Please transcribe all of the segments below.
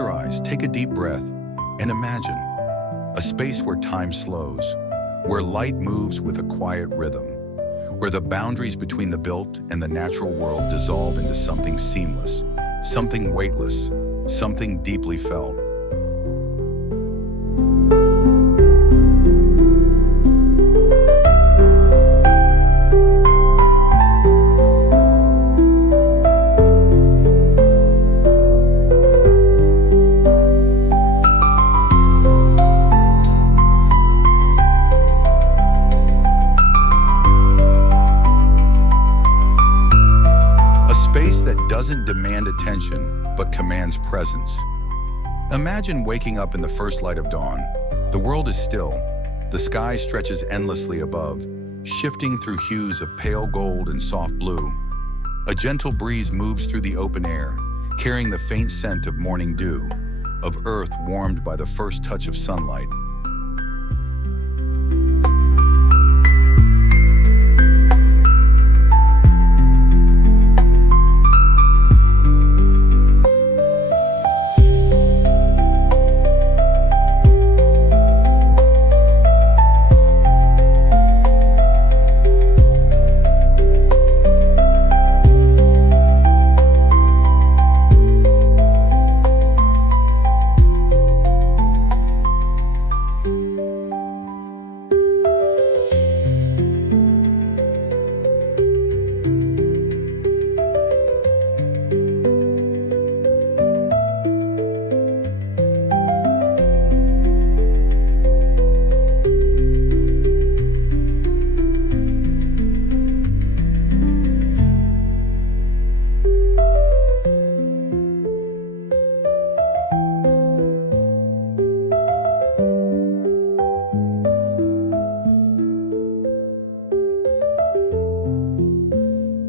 your eyes, take a deep breath, and imagine a space where time slows, where light moves with a quiet rhythm, where the boundaries between the built and the natural world dissolve into something seamless, something weightless, something deeply felt. Doesn't demand attention, but commands presence. Imagine waking up in the first light of dawn. The world is still. The sky stretches endlessly above, shifting through hues of pale gold and soft blue. A gentle breeze moves through the open air, carrying the faint scent of morning dew, of earth warmed by the first touch of sunlight.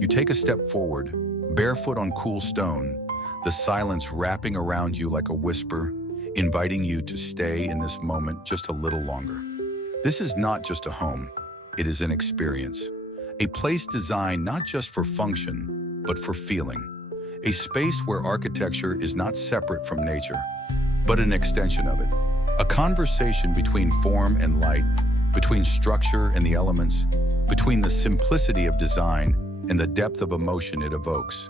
Take a step forward, barefoot on cool stone, the silence wrapping around you like a whisper, inviting you to stay in this moment just a little longer. This is not just a home, it is an experience. A place designed not just for function, but for feeling. A space where architecture is not separate from nature, but an extension of it. A conversation between form and light, between structure and the elements, between the simplicity of design and the depth of emotion it evokes.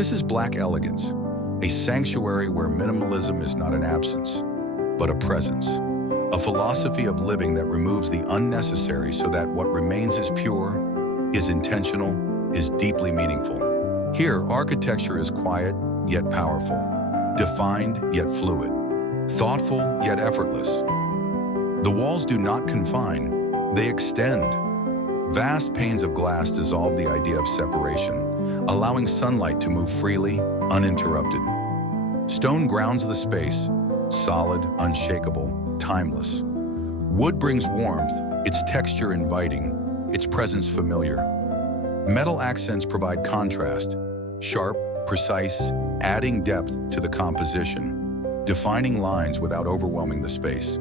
This is Black Elegance, a sanctuary where minimalism is not an absence, but a presence. A philosophy of living that removes the unnecessary so that what remains is pure, is intentional, is deeply meaningful. Here, architecture is quiet yet powerful, defined yet fluid, thoughtful yet effortless. The walls do not confine, they extend. Vast panes of glass dissolve the idea of separation, allowing sunlight to move freely, uninterrupted. Stone grounds the space, solid, unshakable, timeless. Wood brings warmth, its texture inviting, its presence familiar. Metal accents provide contrast, sharp, precise, adding depth to the composition, defining lines without overwhelming the space.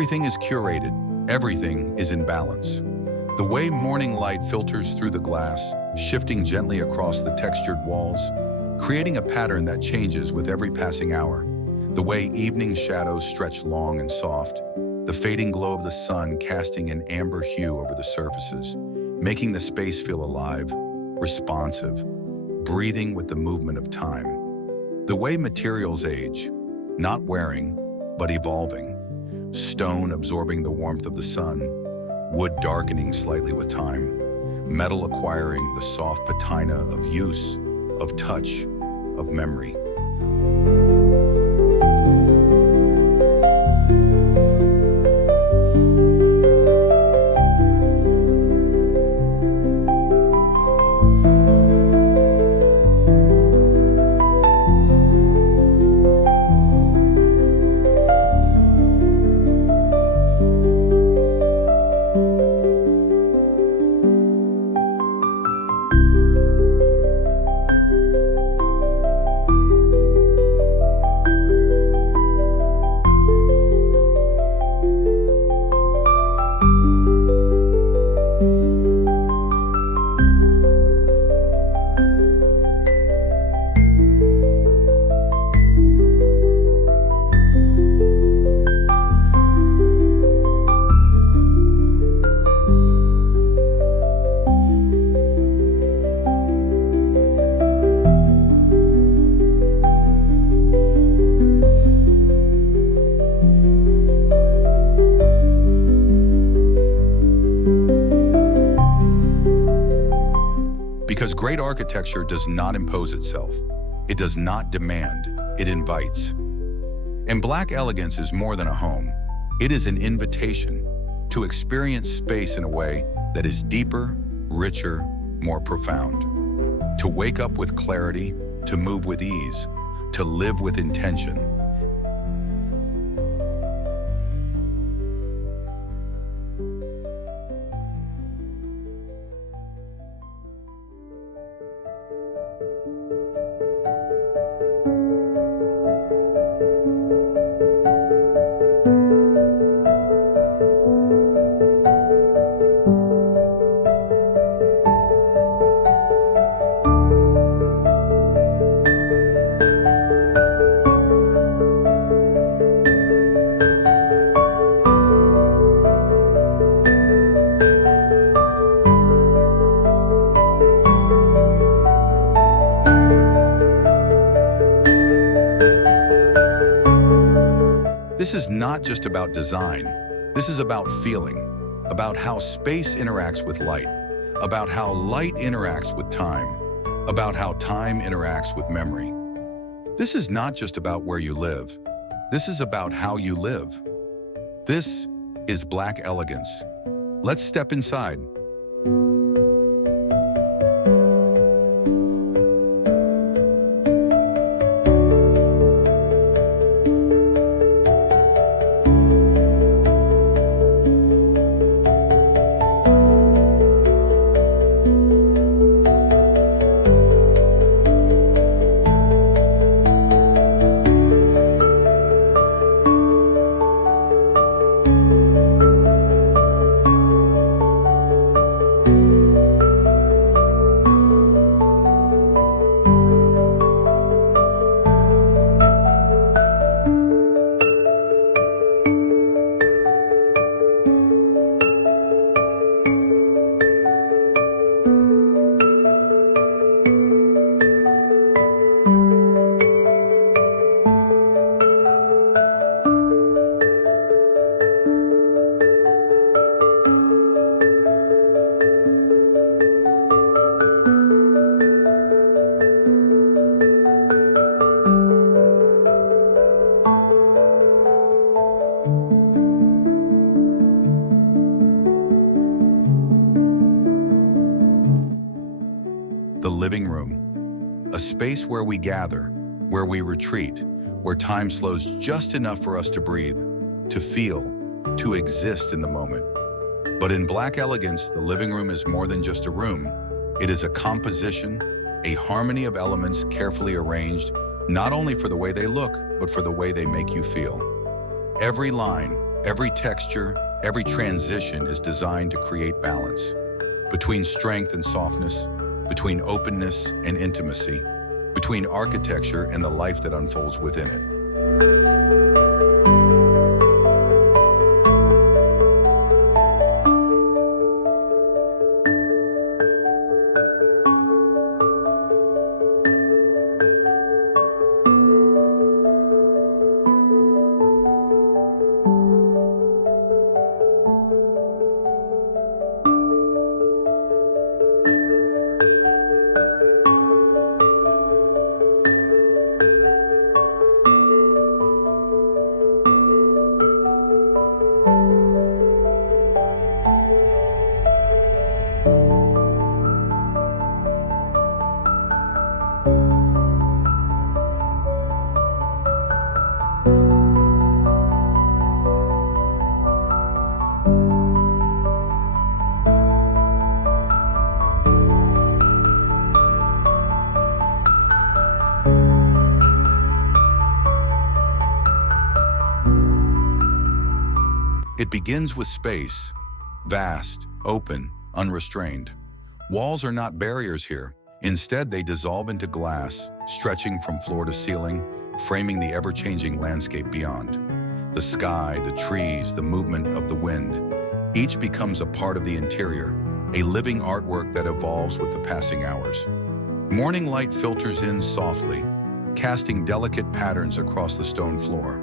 Everything is curated. Everything is in balance. The way morning light filters through the glass, shifting gently across the textured walls, creating a pattern that changes with every passing hour. The way evening shadows stretch long and soft, the fading glow of the sun casting an amber hue over the surfaces, making the space feel alive, responsive, breathing with the movement of time. The way materials age, not wearing, but evolving. Stone absorbing the warmth of the sun, wood darkening slightly with time, metal acquiring the soft patina of use, of touch, of memory. Because great architecture does not impose itself. It does not demand, it invites. And Black elegance is more than a home. It is an invitation to experience space in a way that is deeper, richer, more profound. To wake up with clarity, to move with ease, to live with intention. This is not just about design. This is about feeling, about how space interacts with light, about how light interacts with time, about how time interacts with memory. This is not just about where you live. This is about how you live. This is Black elegance. Let's step inside. The living room, a space where we gather, where we retreat, where time slows just enough for us to breathe, to feel, to exist in the moment. But in Black elegance, the living room is more than just a room. It is a composition, a harmony of elements carefully arranged, not only for the way they look, but for the way they make you feel. Every line, Every texture, every transition is designed to create balance between strength and softness, between openness and intimacy, between architecture and the life that unfolds within it. It begins with space, vast, open, unrestrained. Walls are not barriers here. Instead, they dissolve into glass, stretching from floor to ceiling, framing the ever-changing landscape beyond. The sky, the trees, the movement of the wind, each becomes a part of the interior, a living artwork that evolves with the passing hours. Morning light filters in softly, casting delicate patterns across the stone floor.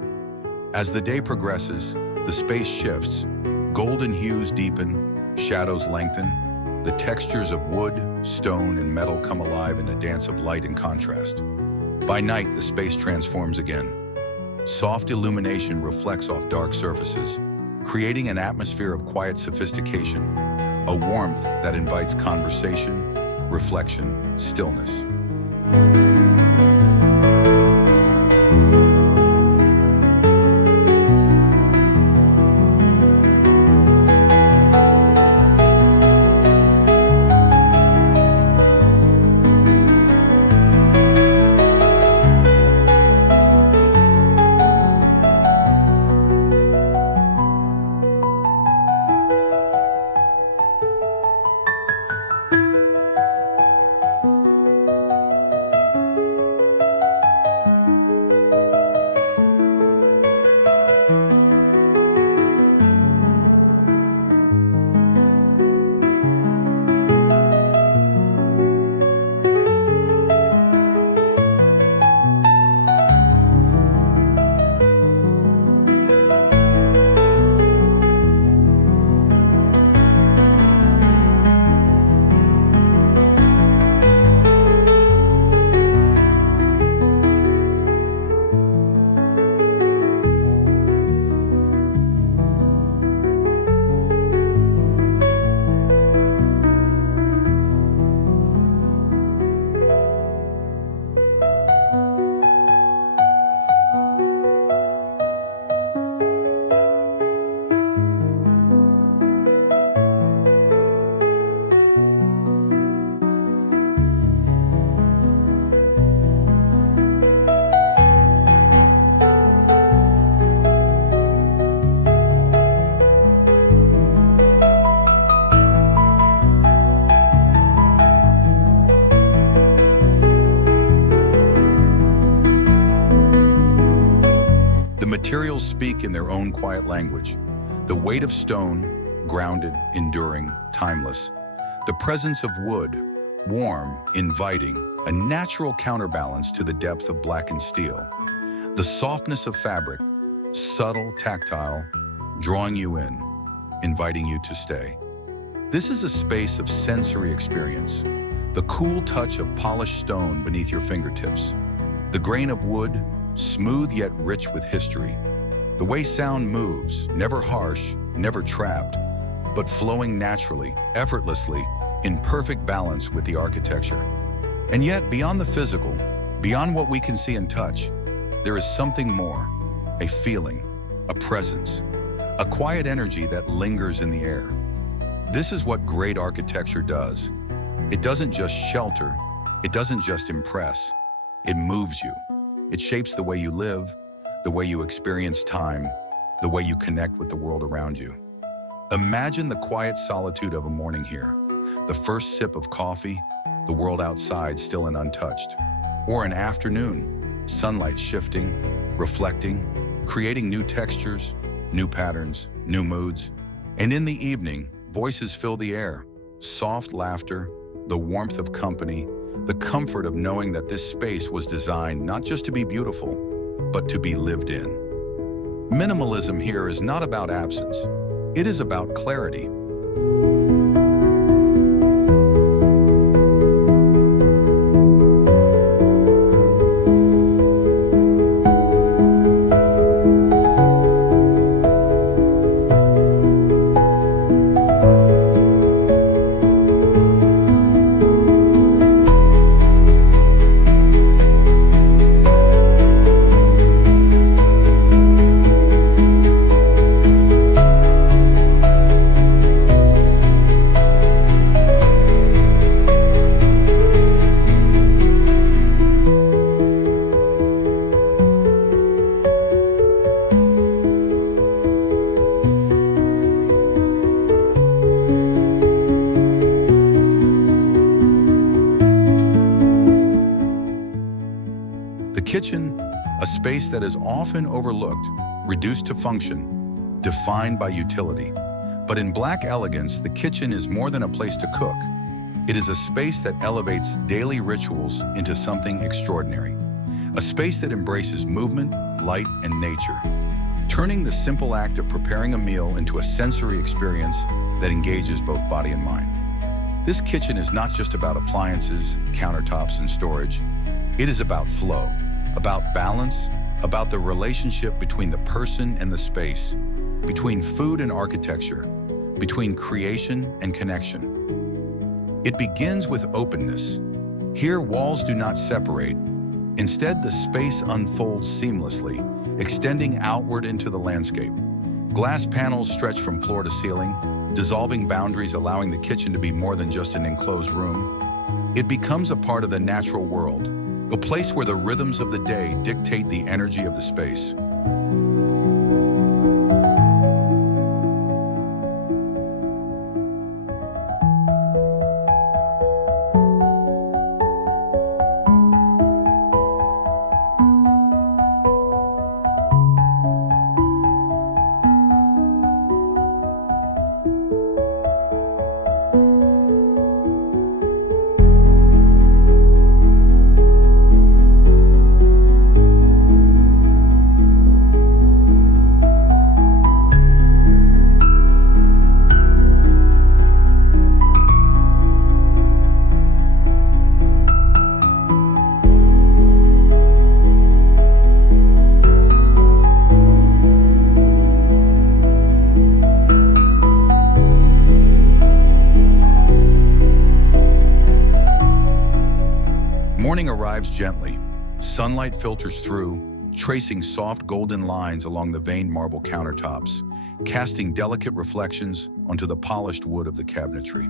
As the day progresses, the space shifts, golden hues deepen, shadows lengthen, the textures of wood, stone, and metal come alive in a dance of light and contrast. By night, the space transforms again. Soft illumination reflects off dark surfaces, creating an atmosphere of quiet sophistication, a warmth that invites conversation, reflection, stillness. Materials speak in their own quiet language. The weight of stone, grounded, enduring, timeless. The presence of wood, warm, inviting, a natural counterbalance to the depth of blackened steel. The softness of fabric, subtle, tactile, drawing you in, inviting you to stay. This is a space of sensory experience. The cool touch of polished stone beneath your fingertips. The grain of wood, smooth yet rich with history. The way sound moves, never harsh, never trapped, but flowing naturally, effortlessly, in perfect balance with the architecture. And yet, beyond the physical, beyond what we can see and touch, there is something more, a feeling, a presence, a quiet energy that lingers in the air. This is what great architecture does. It doesn't just shelter, it doesn't just impress, it moves you. It shapes the way you live, the way you experience time, the way you connect with the world around you. Imagine the quiet solitude of a morning here, the first sip of coffee, the world outside still and untouched. Or an afternoon, sunlight shifting, reflecting, creating new textures, new patterns, new moods. And in the evening, voices fill the air, soft laughter, the warmth of company, the comfort of knowing that this space was designed not just to be beautiful, but to be lived in. Minimalism here is not about absence. It is about clarity. The kitchen, a space that is often overlooked, reduced to function, defined by utility. But in Black elegance, the kitchen is more than a place to cook. It is a space that elevates daily rituals into something extraordinary. A space that embraces movement, light, and nature, turning the simple act of preparing a meal into a sensory experience that engages both body and mind. This kitchen is not just about appliances, countertops, and storage. It is about flow, about balance, about the relationship between the person and the space, between food and architecture, between creation and connection. It begins with openness. Here, walls do not separate. Instead, the space unfolds seamlessly, extending outward into the landscape. Glass panels stretch from floor to ceiling, dissolving boundaries, allowing the kitchen to be more than just an enclosed room. It becomes a part of the natural world, a place where the rhythms of the day dictate the energy of the space. Morning arrives gently. Sunlight filters through, tracing soft golden lines along the veined marble countertops, casting delicate reflections onto the polished wood of the cabinetry.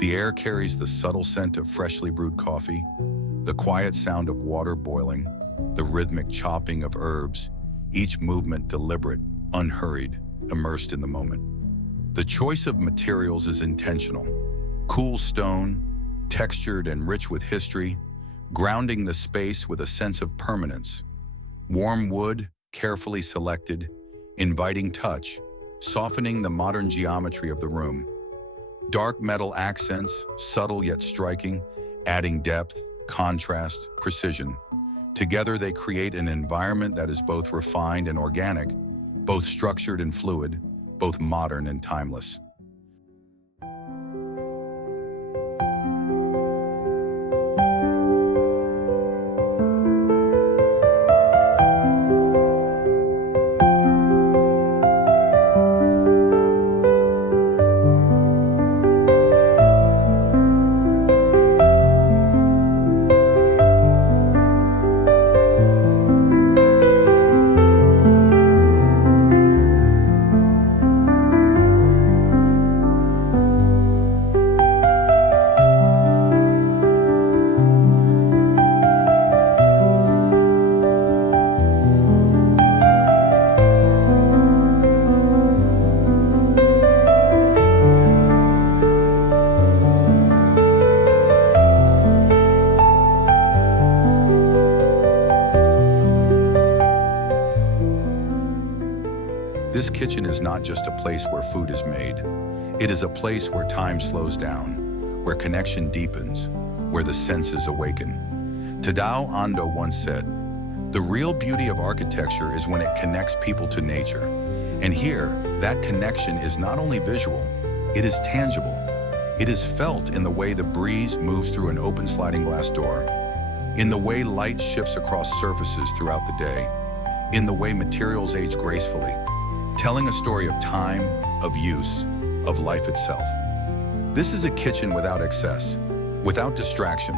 The air carries the subtle scent of freshly brewed coffee, the quiet sound of water boiling, the rhythmic chopping of herbs, each movement deliberate, unhurried, immersed in the moment. The choice of materials is intentional. Cool stone, textured and rich with history, grounding the space with a sense of permanence. Warm wood, carefully selected, inviting touch, softening the modern geometry of the room. Dark metal accents, subtle yet striking, adding depth, contrast, precision. Together they create an environment that is both refined and organic, both structured and fluid, both modern and timeless. This kitchen is not just a place where food is made. It is a place where time slows down, where connection deepens, where the senses awaken. Tadao Ando once said, "The real beauty of architecture is when it connects people to nature." And here, that connection is not only visual, it is tangible. It is felt in the way the breeze moves through an open sliding glass door, in the way light shifts across surfaces throughout the day, in the way materials age gracefully, telling a story of time, of use, of life itself. This is a kitchen without excess, without distraction,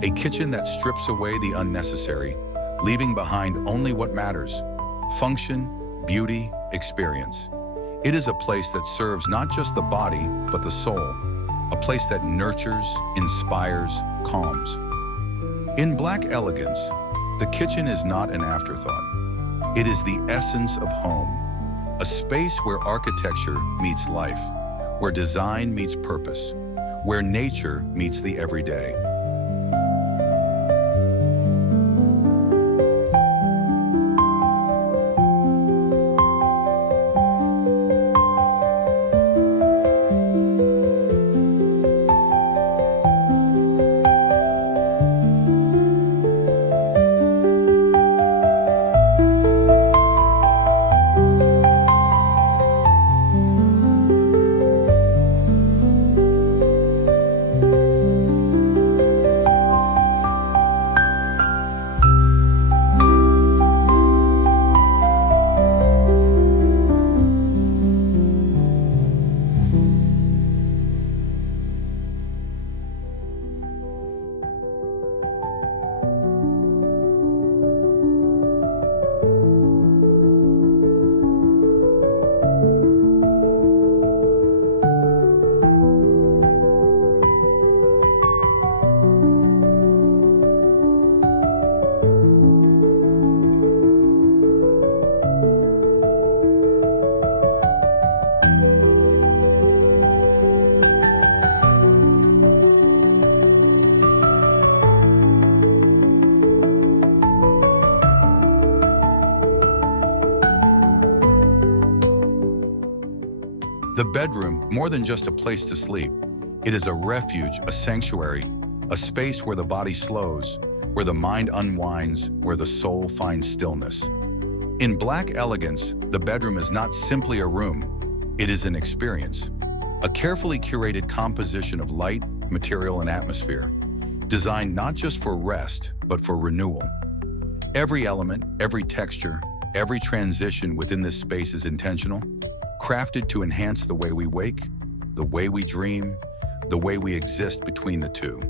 a kitchen that strips away the unnecessary, leaving behind only what matters: function, beauty, experience. It is a place that serves not just the body, but the soul, a place that nurtures, inspires, calms. In Black elegance, the kitchen is not an afterthought. It is the essence of home, a space where architecture meets life, where design meets purpose, where nature meets the everyday. The bedroom, more than just a place to sleep, it is a refuge, a sanctuary, a space where the body slows, where the mind unwinds, where the soul finds stillness. In Black elegance, the bedroom is not simply a room, it is an experience. A carefully curated composition of light, material, and atmosphere, designed not just for rest, but for renewal. Every element, every texture, every transition within this space is intentional, crafted to enhance the way we wake, the way we dream, the way we exist between the two.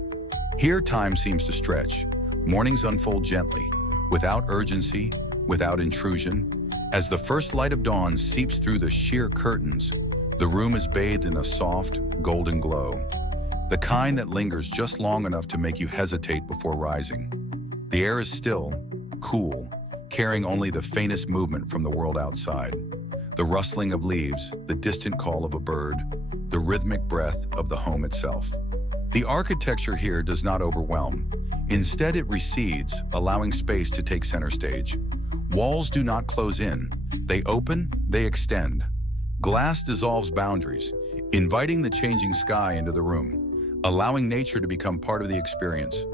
Here, time seems to stretch. Mornings unfold gently, without urgency, without intrusion. As the first light of dawn seeps through the sheer curtains, the room is bathed in a soft, golden glow, the kind that lingers just long enough to make you hesitate before rising. The air is still, cool, carrying only the faintest movement from the world outside. The rustling of leaves, the distant call of a bird, the rhythmic breath of the home itself. The architecture here does not overwhelm. Instead, it recedes, allowing space to take center stage. Walls do not close in. They open, they extend. Glass dissolves boundaries, inviting the changing sky into the room, allowing nature to become part of the experience.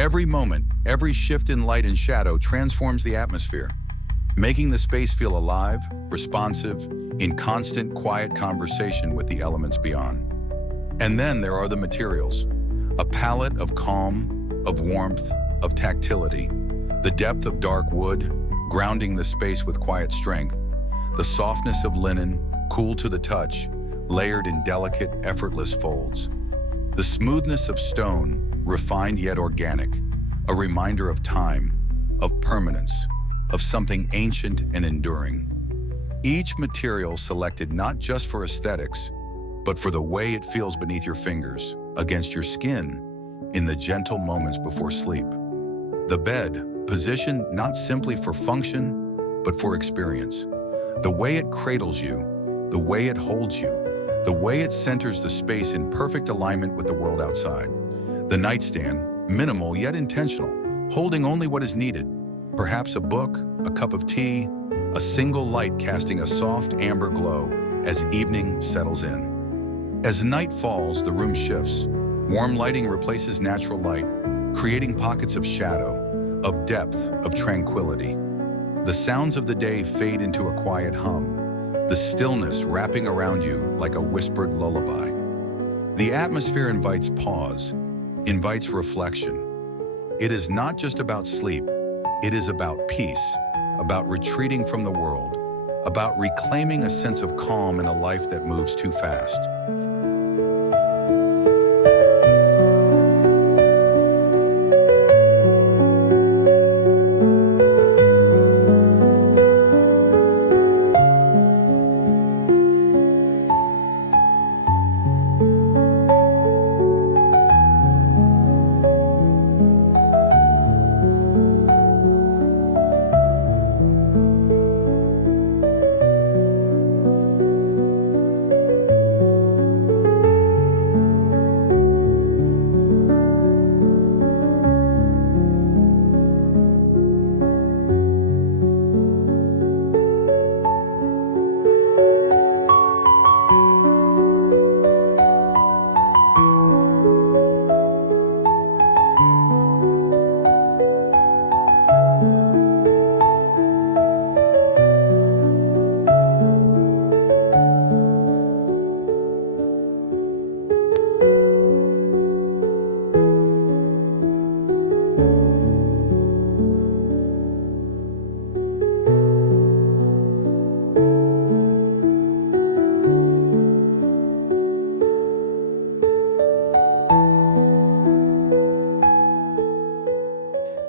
Every moment, every shift in light and shadow transforms the atmosphere, making the space feel alive, responsive, in constant, quiet conversation with the elements beyond. And then there are the materials, a palette of calm, of warmth, of tactility, the depth of dark wood, grounding the space with quiet strength, the softness of linen, cool to the touch, layered in delicate, effortless folds, the smoothness of stone, refined yet organic, a reminder of time, of permanence, of something ancient and enduring. Each material selected not just for aesthetics, but for the way it feels beneath your fingers, against your skin, in the gentle moments before sleep. The bed, positioned not simply for function, but for experience. The way it cradles you, the way it holds you, the way it centers the space in perfect alignment with the world outside. The nightstand, minimal yet intentional, holding only what is needed, perhaps a book, a cup of tea, a single light casting a soft amber glow as evening settles in. As night falls, the room shifts. Warm lighting replaces natural light, creating pockets of shadow, of depth, of tranquility. The sounds of the day fade into a quiet hum, the stillness wrapping around you like a whispered lullaby. The atmosphere invites pause, invites reflection. It is not just about sleep, it is about peace, about retreating from the world, about reclaiming a sense of calm in a life that moves too fast.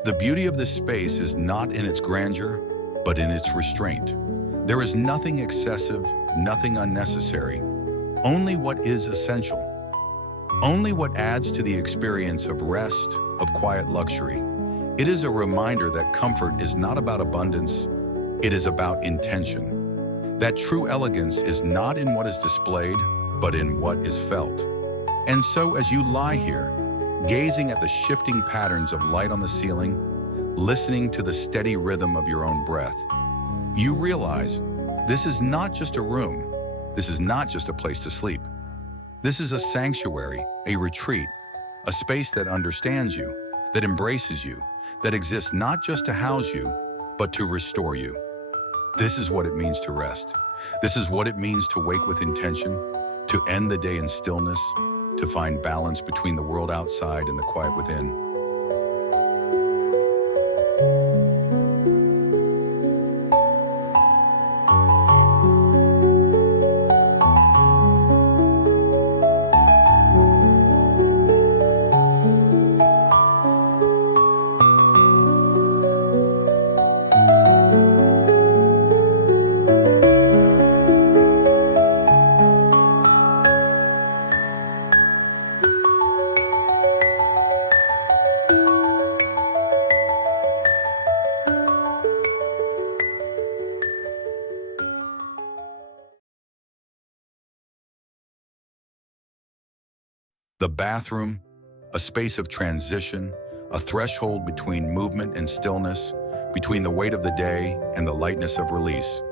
The beauty of this space is not in its grandeur, but in its restraint. There is nothing excessive, nothing unnecessary, only what is essential. Only what adds to the experience of rest, of quiet luxury. It is a reminder that comfort is not about abundance, it is about intention. That true elegance is not in what is displayed, but in what is felt. And so as you lie here, gazing at the shifting patterns of light on the ceiling, listening to the steady rhythm of your own breath, you realize this is not just a room, this is not just a place to sleep. This is a sanctuary, a retreat, a space that understands you, that embraces you, that exists not just to house you, but to restore you. This is what it means to rest. This is what it means to wake with intention, to end the day in stillness, to find balance between the world outside and the quiet within. The bathroom, a space of transition, a threshold between movement and stillness, between the weight of the day and the lightness of release.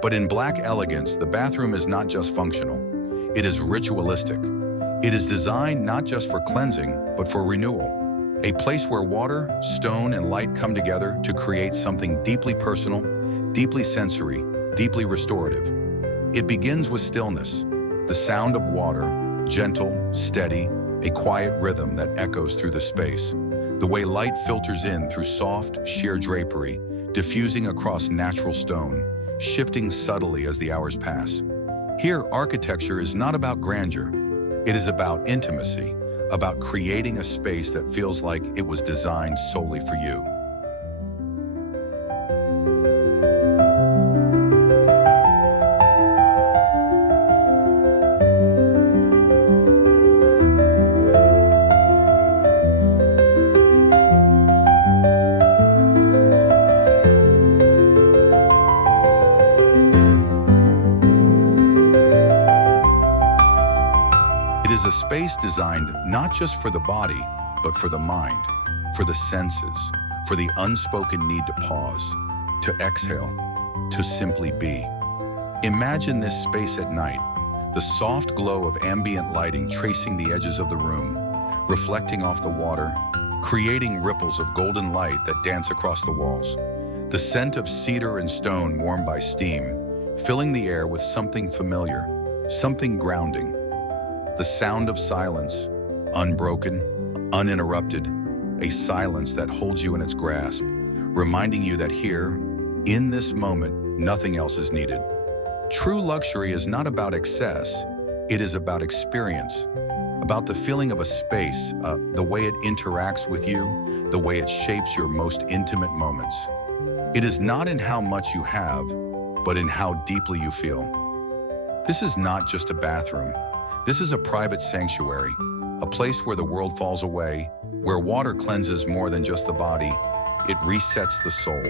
But in Black elegance, the bathroom is not just functional, it is ritualistic. It is designed not just for cleansing, but for renewal. A place where water, stone, and light come together to create something deeply personal, deeply sensory, deeply restorative. It begins with stillness, the sound of water, gentle, steady, a quiet rhythm that echoes through the space. The way light filters in through soft, sheer drapery, diffusing across natural stone, shifting subtly as the hours pass. Here, architecture is not about grandeur. It is about intimacy, about creating a space that feels like it was designed solely for you. It is a space designed not just for the body, but for the mind, for the senses, for the unspoken need to pause, to exhale, to simply be. Imagine this space at night, the soft glow of ambient lighting tracing the edges of the room, reflecting off the water, creating ripples of golden light that dance across the walls. The scent of cedar and stone warmed by steam, filling the air with something familiar, something grounding. The sound of silence, unbroken, uninterrupted, a silence that holds you in its grasp, reminding you that here, in this moment, nothing else is needed. True luxury is not about excess, it is about experience, about the feeling of a space, the way it interacts with you, the way it shapes your most intimate moments. It is not in how much you have, but in how deeply you feel. This is not just a bathroom. This is a private sanctuary, a place where the world falls away, where water cleanses more than just the body, it resets the soul.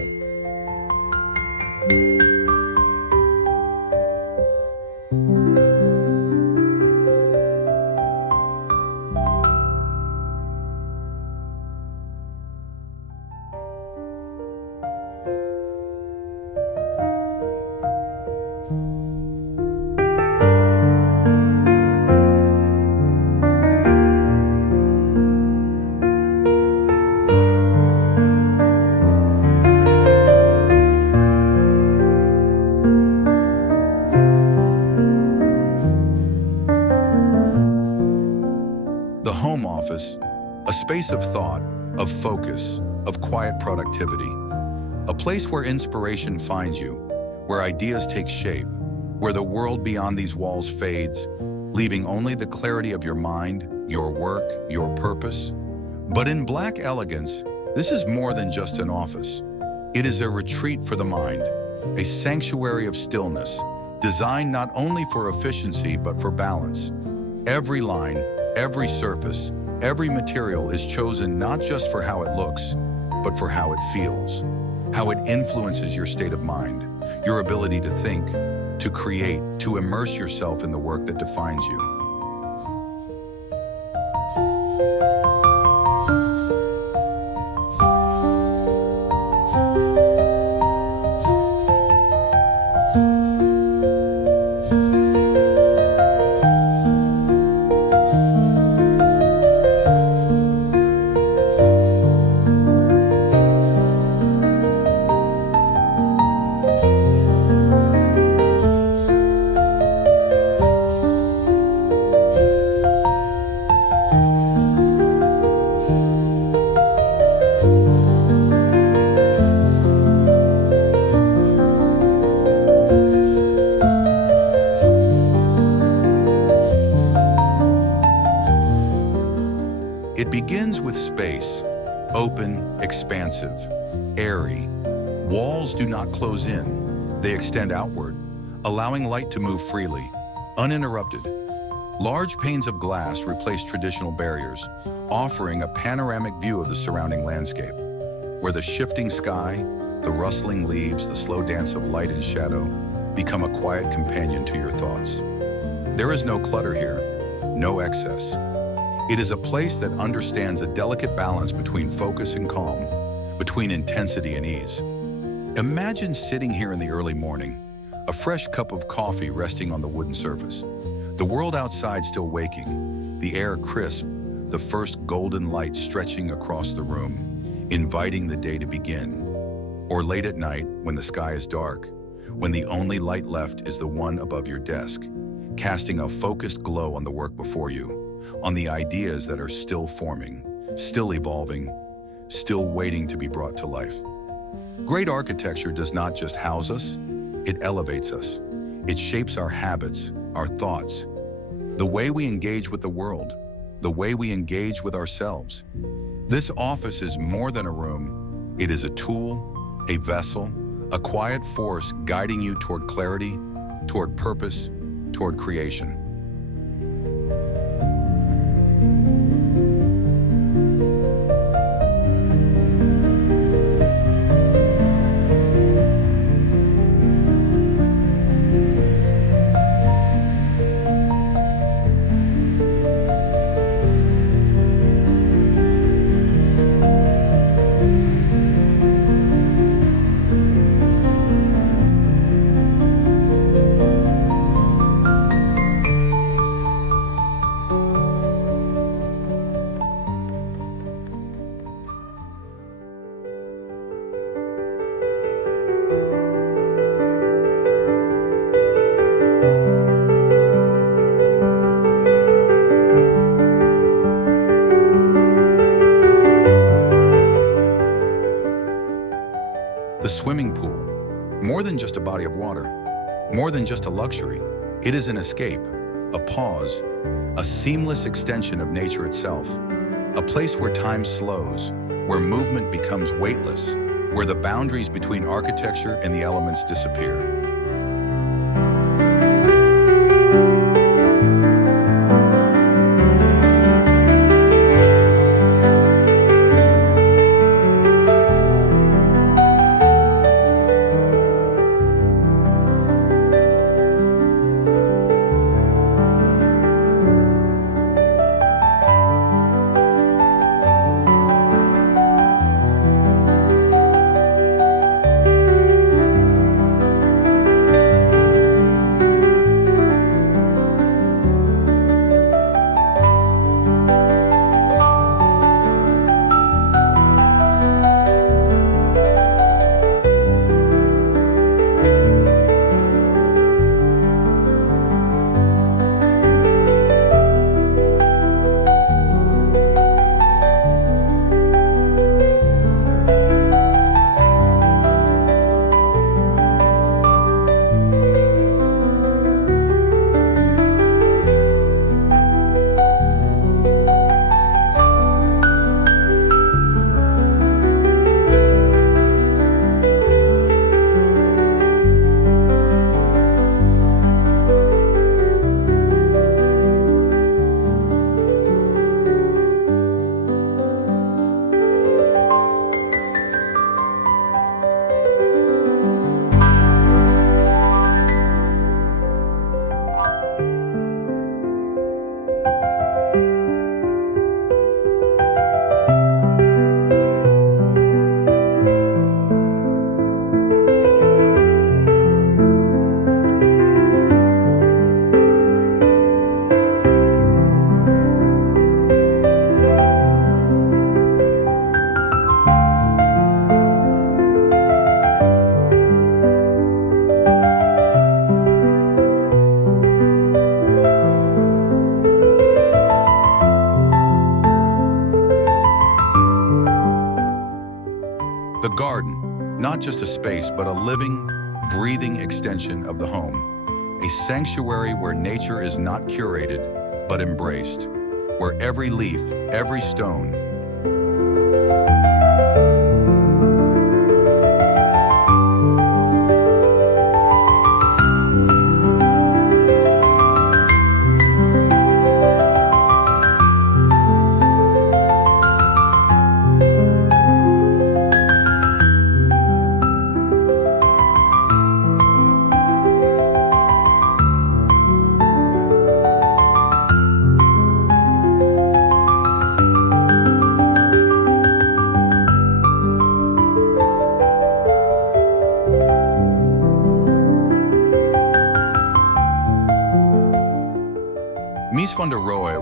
The home office, a space of thought, of focus, of quiet productivity. A place where inspiration finds you, where ideas take shape, where the world beyond these walls fades, leaving only the clarity of your mind, your work, your purpose. But in Black elegance, this is more than just an office. It is a retreat for the mind, a sanctuary of stillness, designed not only for efficiency but for balance. Every line, every surface, every material is chosen not just for how it looks, but for how it feels, how it influences your state of mind, your ability to think, to create, to immerse yourself in the work that defines you. It begins with space, open, expansive, airy. Walls do not close in, they extend outward, allowing light to move freely, uninterrupted. Large panes of glass replace traditional barriers, offering a panoramic view of the surrounding landscape, where the shifting sky, the rustling leaves, the slow dance of light and shadow become a quiet companion to your thoughts. There is no clutter here, no excess. It is a place that understands a delicate balance between focus and calm, between intensity and ease. Imagine sitting here in the early morning, a fresh cup of coffee resting on the wooden surface. The world outside still waking, the air crisp, the first golden light stretching across the room, inviting the day to begin. Or late at night, when the sky is dark, when the only light left is the one above your desk, casting a focused glow on the work before you, on the ideas that are still forming, still evolving, still waiting to be brought to life. Great architecture does not just house us, it elevates us. It shapes our habits, our thoughts, the way we engage with the world, the way we engage with ourselves. This office is more than a room. It is a tool, a vessel, a quiet force guiding you toward clarity, toward purpose, toward creation. The swimming pool, more than just a body of water, more than just a luxury, it is an escape, a pause, a seamless extension of nature itself, a place where time slows, where movement becomes weightless, where the boundaries between architecture and the elements disappear. The garden, not just a space, but a living, breathing extension of the home. A sanctuary where nature is not curated, but embraced. Where every leaf, every stone,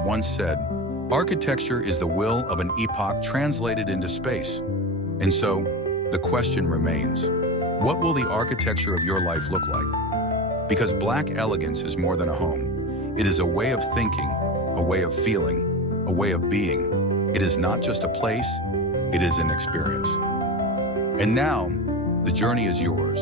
once said, Architecture is the will of an epoch translated into space. And so, the question remains, what will the architecture of your life look like? Because Black elegance is more than a home. It is a way of thinking, a way of feeling, a way of being. It is not just a place, it is an experience. And now, the journey is yours.